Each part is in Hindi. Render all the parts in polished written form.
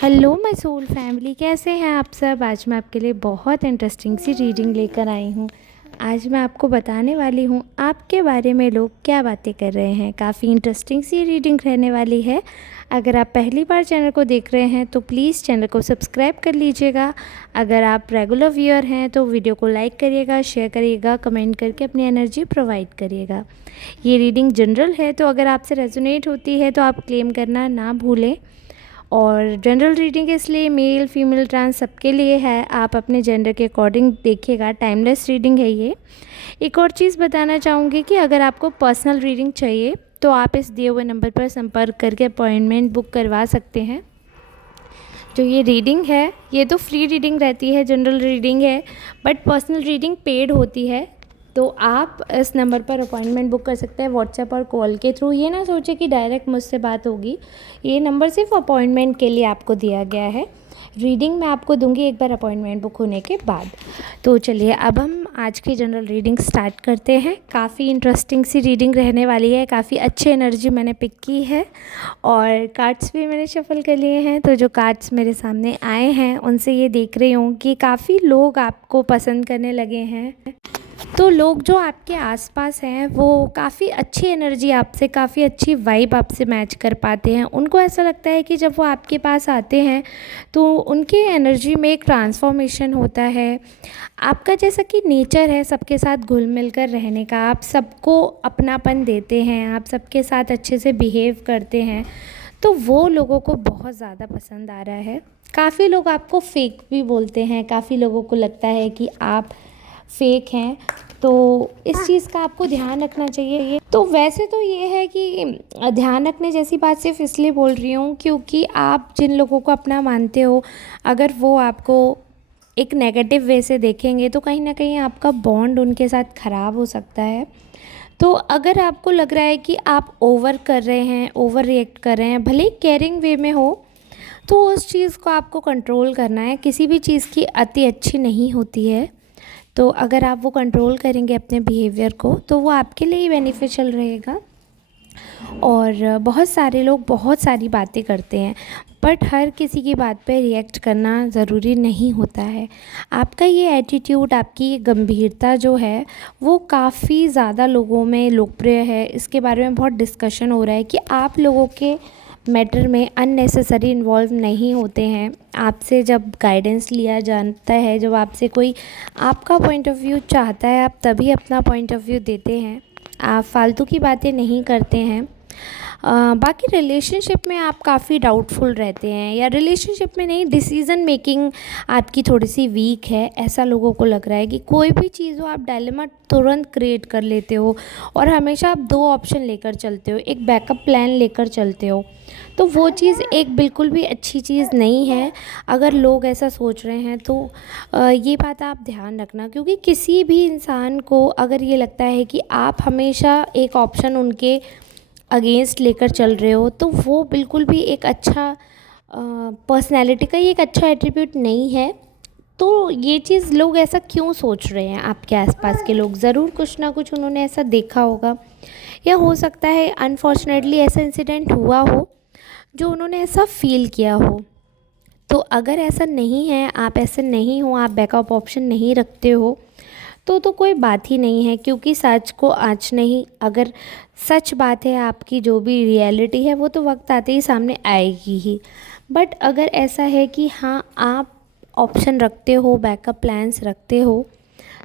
हेलो माय सोल फैमिली, कैसे हैं आप सब। आज मैं आपके लिए बहुत इंटरेस्टिंग सी रीडिंग लेकर आई हूँ। आज मैं आपको बताने वाली हूँ आपके बारे में लोग क्या बातें कर रहे हैं। काफ़ी इंटरेस्टिंग सी रीडिंग रहने वाली है। अगर आप पहली बार चैनल को देख रहे हैं तो प्लीज़ चैनल को सब्सक्राइब कर लीजिएगा। अगर आप रेगुलर व्यूअर हैं तो वीडियो को लाइक करिएगा, शेयर करिएगा, कमेंट करके अपनी एनर्जी प्रोवाइड करिएगा। ये रीडिंग जनरल है, तो अगर आपसे रेजोनेट होती है तो आप क्लेम करना ना भूलें। और जनरल रीडिंग इसलिए मेल फीमेल ट्रांस सबके लिए है। आप अपने जेंडर के अकॉर्डिंग देखिएगा, टाइमलेस रीडिंग है ये। एक और चीज़ बताना चाहूँगी कि अगर आपको पर्सनल रीडिंग चाहिए तो आप इस दिए हुए नंबर पर संपर्क करके अपॉइंटमेंट बुक करवा सकते हैं। जो ये रीडिंग है ये तो फ्री रीडिंग रहती है, जनरल रीडिंग है, बट पर्सनल रीडिंग पेड होती है। तो आप इस नंबर पर अपॉइंटमेंट बुक कर सकते हैं व्हाट्सएप और कॉल के थ्रू। ये ना सोचे कि डायरेक्ट मुझसे बात होगी, ये नंबर सिर्फ अपॉइंटमेंट के लिए आपको दिया गया है। रीडिंग मैं आपको दूंगी एक बार अपॉइंटमेंट बुक होने के बाद। तो चलिए अब हम आज की जनरल रीडिंग स्टार्ट करते हैं। काफ़ी इंटरेस्टिंग सी रीडिंग रहने वाली है, काफ़ी अच्छी एनर्जी मैंने पिक की है और कार्ड्स भी मैंने शफल कर लिए हैं। तो जो कार्ड्स मेरे सामने आए हैं उनसे ये देख रही हूँ कि काफ़ी लोग आपको पसंद करने लगे हैं। तो लोग जो आपके आसपास हैं वो काफ़ी अच्छी एनर्जी आपसे, काफ़ी अच्छी वाइब आपसे मैच कर पाते हैं। उनको ऐसा लगता है कि जब वो आपके पास आते हैं तो उनकी एनर्जी में एक ट्रांसफॉर्मेशन होता है। आपका जैसा कि नेचर है सबके साथ घुल मिल कर रहने का, आप सबको अपनापन देते हैं, आप सबके साथ अच्छे से बिहेव करते हैं, तो वो लोगों को बहुत ज़्यादा पसंद आ रहा है। काफ़ी लोग आपको फेक भी बोलते हैं, काफ़ी लोगों को लगता है कि आप फेक हैं, तो इस चीज़ का आपको ध्यान रखना चाहिए। तो वैसे तो ये है कि ध्यान रखने जैसी बात सिर्फ इसलिए बोल रही हूँ क्योंकि आप जिन लोगों को अपना मानते हो, अगर वो आपको एक नेगेटिव वे से देखेंगे तो कहीं ना कहीं आपका बॉन्ड उनके साथ ख़राब हो सकता है। तो अगर आपको लग रहा है कि आप ओवर कर रहे हैं, ओवर रिएक्ट कर रहे हैं, भले ही केयरिंग वे में हो, तो उस चीज़ को आपको कंट्रोल करना है। किसी भी चीज़ की अति अच्छी नहीं होती है, तो अगर आप वो कंट्रोल करेंगे अपने बिहेवियर को तो वो आपके लिए ही बेनिफिशियल रहेगा। और बहुत सारे लोग बहुत सारी बातें करते हैं, बट हर किसी की बात पे रिएक्ट करना ज़रूरी नहीं होता है। आपका ये एटीट्यूड, आपकी ये गंभीरता जो है वो काफ़ी ज़्यादा लोगों में लोकप्रिय है। इसके बारे में बहुत डिस्कशन हो रहा है कि आप लोगों के मैटर में अननेसेसरी इन्वॉल्व नहीं होते हैं। आपसे जब गाइडेंस लिया जाता है, जब आपसे कोई आपका पॉइंट ऑफ व्यू चाहता है, आप तभी अपना पॉइंट ऑफ व्यू देते हैं। आप फालतू की बातें नहीं करते हैं। बाकी रिलेशनशिप में आप काफ़ी डाउटफुल रहते हैं, या रिलेशनशिप में नहीं, डिसीज़न मेकिंग आपकी थोड़ी सी वीक है। ऐसा लोगों को लग रहा है कि कोई भी चीज़ हो आप डायलेमा तुरंत क्रिएट कर लेते हो और हमेशा आप दो ऑप्शन लेकर चलते हो, एक बैकअप प्लान लेकर चलते हो। तो वो चीज़ एक बिल्कुल भी अच्छी चीज़ नहीं है। अगर लोग ऐसा सोच रहे हैं तो ये बात आप ध्यान रखना, क्योंकि किसी भी इंसान को अगर ये लगता है कि आप हमेशा एक ऑप्शन उनके अगेंस्ट लेकर चल रहे हो तो वो बिल्कुल भी एक अच्छा पर्सनैलिटी का ये एक अच्छा एट्रीब्यूट नहीं है। तो ये चीज़ लोग ऐसा क्यों सोच रहे हैं, आपके आसपास के लोग ज़रूर कुछ ना कुछ उन्होंने ऐसा देखा होगा, या हो सकता है अनफॉर्चुनेटली ऐसा इंसिडेंट हुआ हो जो उन्होंने ऐसा फील किया हो। तो अगर ऐसा नहीं है, आप ऐसे नहीं हो, आप बैकअप ऑप्शन नहीं रखते हो, तो कोई बात ही नहीं है, क्योंकि सच को आज नहीं, अगर सच बात है आपकी जो भी रियलिटी है वो तो वक्त आते ही सामने आएगी ही। बट अगर ऐसा है कि हाँ आप ऑप्शन रखते हो, बैकअप प्लान्स रखते हो,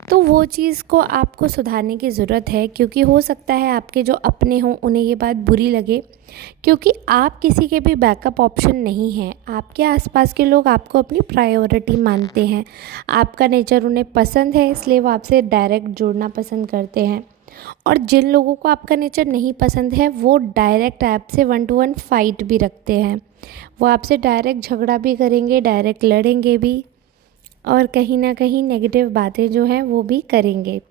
तो वो चीज़ को आपको सुधारने की ज़रूरत है। क्योंकि हो सकता है आपके जो अपने हों उन्हें ये बात बुरी लगे, क्योंकि आप किसी के भी बैकअप ऑप्शन नहीं हैं। आपके आसपास के लोग आपको अपनी प्रायोरिटी मानते हैं, आपका नेचर उन्हें पसंद है, इसलिए वो आपसे डायरेक्ट जुड़ना पसंद करते हैं। और जिन लोगों को आपका नेचर नहीं पसंद है वो डायरेक्ट आपसे 1-to-1 फाइट भी रखते हैं। वो आपसे डायरेक्ट झगड़ा भी करेंगे, डायरेक्ट लड़ेंगे भी, और कहीं ना कहीं नेगेटिव बातें जो हैं वो भी करेंगे।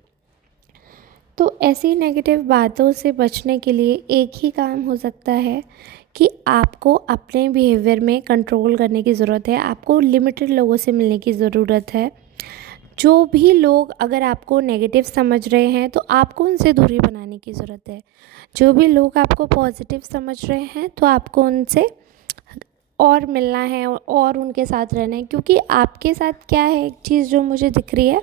तो ऐसी नेगेटिव बातों से बचने के लिए एक ही काम हो सकता है कि आपको अपने बिहेवियर में कंट्रोल करने की ज़रूरत है। आपको लिमिटेड लोगों से मिलने की ज़रूरत है। जो भी लोग अगर आपको नेगेटिव समझ रहे हैं तो आपको उनसे दूरी बनाने की ज़रूरत है। जो भी लोग आपको पॉजिटिव समझ रहे हैं तो आपको उनसे और मिलना है और उनके साथ रहना है। क्योंकि आपके साथ क्या है, एक चीज़ जो मुझे दिख रही है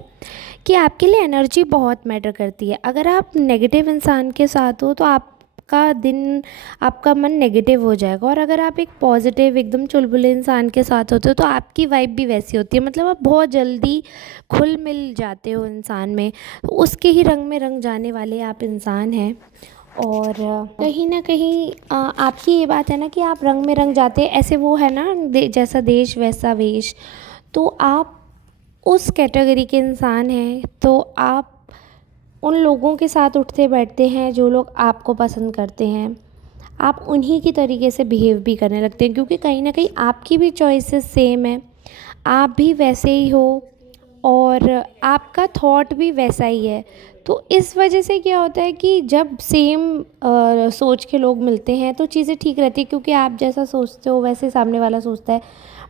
कि आपके लिए एनर्जी बहुत मैटर करती है। अगर आप नेगेटिव इंसान के साथ हो तो आपका दिन, आपका मन नेगेटिव हो जाएगा, और अगर आप एक पॉजिटिव एकदम चुलबुले इंसान के साथ होते हो तो आपकी वाइब भी वैसी होती है। मतलब आप बहुत जल्दी घुल मिल जाते हो इंसान में, उसके ही रंग में रंग जाने वाले आप इंसान हैं। और कहीं ना कहीं आपकी ये बात है ना कि आप रंग में रंग जाते हैं, ऐसे वो है ना, जैसा देश वैसा वेश। तो आप उस कैटेगरी के इंसान हैं, तो आप उन लोगों के साथ उठते बैठते हैं जो लोग आपको पसंद करते हैं। आप उन्हीं की तरीके से बिहेव भी करने लगते हैं, क्योंकि कहीं ना कहीं आपकी भी चॉइसेस सेम है, आप भी वैसे ही हो और आपका थॉट भी वैसा ही है। तो इस वजह से क्या होता है कि जब सेम सोच के लोग मिलते हैं तो चीज़ें ठीक रहती है, क्योंकि आप जैसा सोचते हो वैसे सामने वाला सोचता है।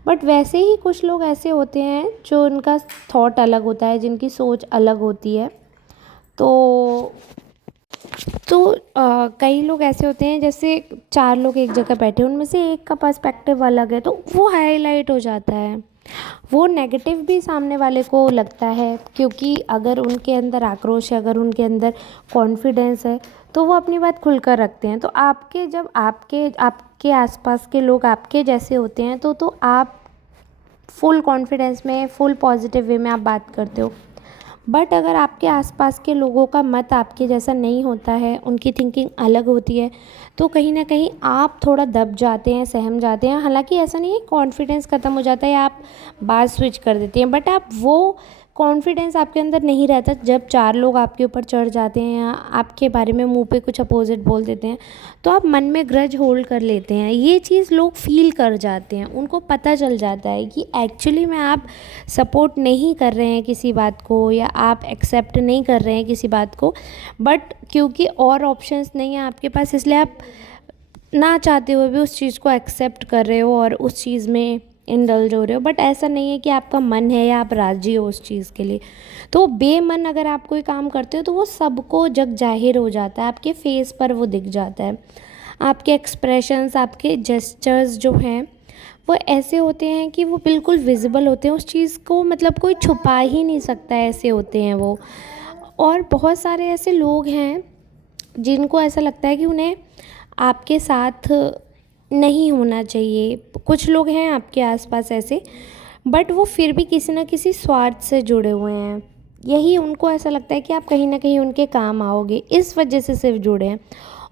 बट वैसे ही कुछ लोग ऐसे होते हैं जो उनका थॉट अलग होता है, जिनकी सोच अलग होती है। तो कई लोग ऐसे होते हैं, जैसे चार लोग एक जगह बैठे हैं, उनमें से एक का पर्सपेक्टिव अलग है तो वो हाईलाइट हो जाता है, वो नेगेटिव भी सामने वाले को लगता है। क्योंकि अगर उनके अंदर आक्रोश है, अगर उनके अंदर कॉन्फिडेंस है, तो वो अपनी बात खुलकर रखते हैं। तो आपके जब आपके आपके आसपास के लोग आपके जैसे होते हैं तो आप फुल कॉन्फिडेंस में, फुल पॉजिटिव वे में आप बात करते हो। बट अगर आपके आसपास के लोगों का मत आपके जैसा नहीं होता है, उनकी थिंकिंग अलग होती है, तो कहीं ना कहीं आप थोड़ा दब जाते हैं, सहम जाते हैं। हालांकि ऐसा नहीं है कॉन्फिडेंस ख़त्म हो जाता है या आप बात स्विच कर देते हैं, बट आप वो कॉन्फिडेंस आपके अंदर नहीं रहता जब चार लोग आपके ऊपर चढ़ जाते हैं या आपके बारे में मुंह पे कुछ अपोजिट बोल देते हैं। तो आप मन में ग्रज होल्ड कर लेते हैं, ये चीज़ लोग फील कर जाते हैं, उनको पता चल जाता है कि एक्चुअली में आप सपोर्ट नहीं कर रहे हैं किसी बात को, या आप एक्सेप्ट नहीं कर रहे हैं किसी बात को। बट क्योंकि और ऑप्शंस नहीं है आपके पास, इसलिए आप ना चाहते हुए भी उस चीज़ को एक्सेप्ट कर रहे हो और उस चीज़ में इंडल्ज हो रहे हो। बट ऐसा नहीं है कि आपका मन है या आप राज़ी हो उस चीज़ के लिए। तो बेमन अगर आप कोई काम करते हो तो वो सबको जग जाहिर हो जाता है, आपके फेस पर वो दिख जाता है। आपके एक्सप्रेशंस, आपके जेस्चर्स जो हैं वो ऐसे होते हैं कि वो बिल्कुल विजिबल होते हैं, उस चीज़ को मतलब कोई छुपा ही नहीं सकता, ऐसे होते हैं वो। और बहुत सारे ऐसे लोग हैं जिनको ऐसा लगता है कि उन्हें आपके साथ नहीं होना चाहिए। कुछ लोग हैं आपके आसपास ऐसे, बट वो फिर भी किसी ना किसी स्वार्थ से जुड़े हुए हैं। यही उनको ऐसा लगता है कि आप कहीं ना कहीं उनके काम आओगे, इस वजह से सिर्फ जुड़े हैं।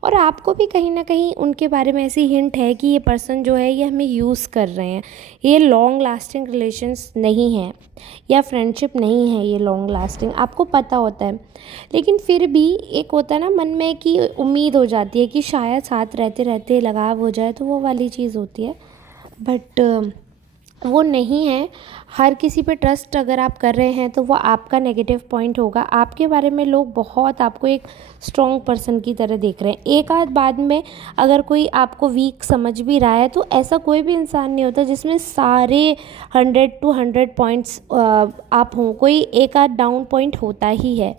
और आपको भी कहीं ना कहीं उनके बारे में ऐसी हिंट है कि ये पर्सन जो है ये हमें यूज़ कर रहे हैं, ये लॉन्ग लास्टिंग रिलेशंस नहीं है या फ्रेंडशिप नहीं है ये लॉन्ग लास्टिंग, आपको पता होता है। लेकिन फिर भी एक होता है ना मन में कि उम्मीद हो जाती है कि शायद साथ रहते रहते लगाव हो जाए, तो वो वाली चीज़ होती है। बट वो नहीं है। हर किसी पे ट्रस्ट अगर आप कर रहे हैं तो वो आपका नेगेटिव पॉइंट होगा। आपके बारे में लोग बहुत आपको एक स्ट्रॉन्ग पर्सन की तरह देख रहे हैं। एक आध बाद में अगर कोई आपको वीक समझ भी रहा है तो ऐसा कोई भी इंसान नहीं होता जिसमें सारे 100 पॉइंट्स आप हों, कोई एक आध डाउन पॉइंट होता ही है।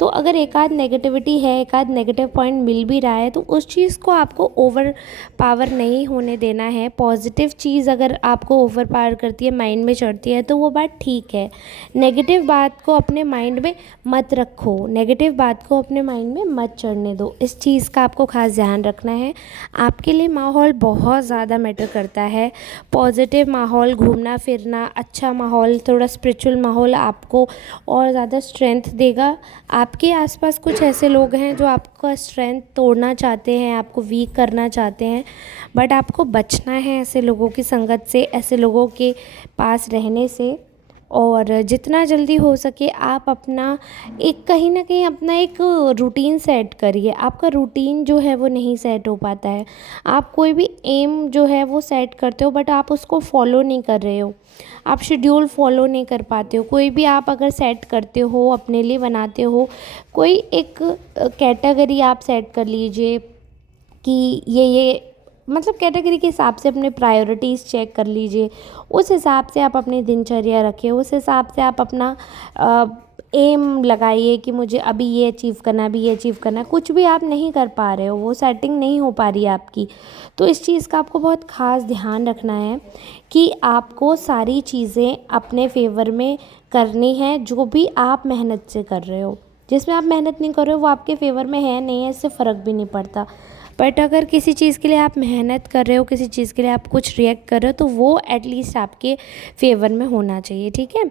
तो अगर एक आध नेगेटिविटी है, एक आध नेगेटिव पॉइंट मिल भी रहा है तो उस चीज़ को आपको ओवर पावर नहीं होने देना है। पॉजिटिव चीज़ अगर आपको ओवर पावर करती है, माइंड में चढ़ती है, तो वो बात ठीक है। नेगेटिव बात को अपने माइंड में मत रखो, नेगेटिव बात को अपने माइंड में मत चढ़ने दो। इस चीज़ का आपको ख़ास ध्यान रखना है। आपके लिए माहौल बहुत ज़्यादा मैटर करता है। पॉजिटिव माहौल, घूमना फिरना, अच्छा माहौल, थोड़ा स्पिरिचुअल माहौल आपको और ज़्यादा स्ट्रेंथ देगा। आपके आसपास कुछ ऐसे लोग हैं जो आपका स्ट्रेंथ तोड़ना चाहते हैं, आपको वीक करना चाहते हैं, बट आपको बचना है ऐसे लोगों की संगत से, ऐसे लोगों के पास रहने से। और जितना जल्दी हो सके आप अपना एक कहीं ना कहीं अपना एक रूटीन सेट करिए। आपका रूटीन जो है वो नहीं सेट हो पाता है। आप कोई भी एम जो है वो सेट करते हो बट आप उसको फॉलो नहीं कर रहे हो, आप शेड्यूल फॉलो नहीं कर पाते हो। कोई भी आप अगर सेट करते हो, अपने लिए बनाते हो, कोई एक कैटेगरी आप सेट कर लीजिए कि ये मतलब कैटेगरी के हिसाब से अपने प्रायोरिटीज़ चेक कर लीजिए। उस हिसाब से आप अपनी दिनचर्या रखें, उस हिसाब से आप अपना एम लगाइए कि मुझे अभी ये अचीव करना है, अभी ये अचीव करना है, कुछ भी आप नहीं कर पा रहे हो, वो सेटिंग नहीं हो पा रही है आपकी, तो इस चीज़ का आपको बहुत ख़ास ध्यान रखना है कि आपको सारी चीज़ें अपने फेवर में करनी है। जो भी आप मेहनत से कर रहे हो, जिसमें आप मेहनत नहीं कर रहे हो वो आपके फेवर में है नहीं है, इससे फ़र्क भी नहीं पड़ता। बट अगर किसी चीज़ के लिए आप मेहनत कर रहे हो, किसी चीज़ के लिए आप कुछ रिएक्ट कर रहे हो, तो वो एटलीस्ट आपके फेवर में होना चाहिए, ठीक है।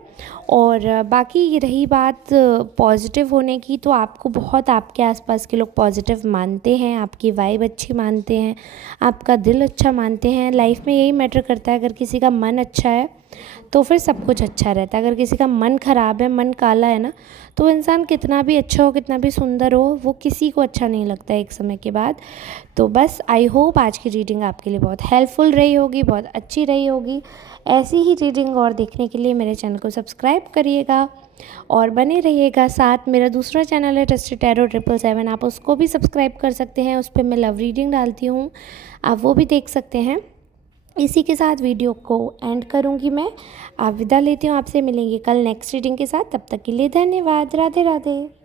और बाकी रही बात पॉजिटिव होने की, तो आपको बहुत आपके आसपास के लोग पॉजिटिव मानते हैं, आपकी वाइब अच्छी मानते हैं, आपका दिल अच्छा मानते हैं। लाइफ में यही मैटर करता है, अगर किसी का मन अच्छा है तो फिर सब कुछ अच्छा रहता है। अगर किसी का मन ख़राब है, मन काला है ना, तो इंसान कितना भी अच्छा हो, कितना भी सुंदर हो, वो किसी को अच्छा नहीं लगता है एक समय के बाद। तो बस आई होप आज की रीडिंग आपके लिए बहुत हेल्पफुल रही होगी, बहुत अच्छी रही होगी। ऐसी ही रीडिंग और देखने के लिए मेरे चैनल को सब्सक्राइब करिएगा और बने रहिएगा साथ। मेरा दूसरा चैनल है ट्रस्टेड टैरो 777, आप उसको भी सब्सक्राइब कर सकते हैं। उस पर मैं लव रीडिंग डालती हूँ, आप वो भी देख सकते हैं। इसी के साथ वीडियो को एंड करूँगी मैं। आप विदा लेती हूँ, आपसे मिलेंगे कल नेक्स्ट रीडिंग के साथ। तब तक के लिए धन्यवाद। राधे राधे।